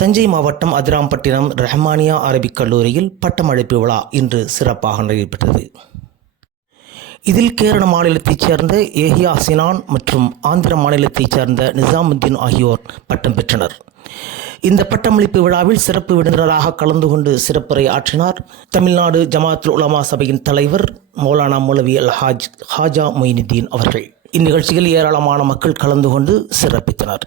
தஞ்சை மாவட்டம் அதிராம்பட்டினம் ரஹ்மானியா அரபிக் கல்லூரியில் பட்டமளிப்பு விழா இன்று சிறப்பாக நடைபெற்றது. இதில் கேரள மாநிலத்தைச் சேர்ந்த ஏஹியா சினான் மற்றும் ஆந்திர மாநிலத்தைச் சேர்ந்த நிசாமுத்தீன் ஆகியோர் பட்டம் பெற்றனர். இந்த பட்டமளிப்பு விழாவில் சிறப்பு விருந்தினராக கலந்து கொண்டு சிறப்புரை ஆற்றினார் தமிழ்நாடு ஜமாத்துல் உலமா சபையின் தலைவர் மௌலானா மௌலவி அல் ஹாஜ் ஹாஜா மொயினுத்தீன் அவர்கள். இந்நிகழ்ச்சியில் ஏராளமான மக்கள் கலந்து கொண்டு சிறப்பித்தனர்.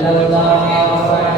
الله.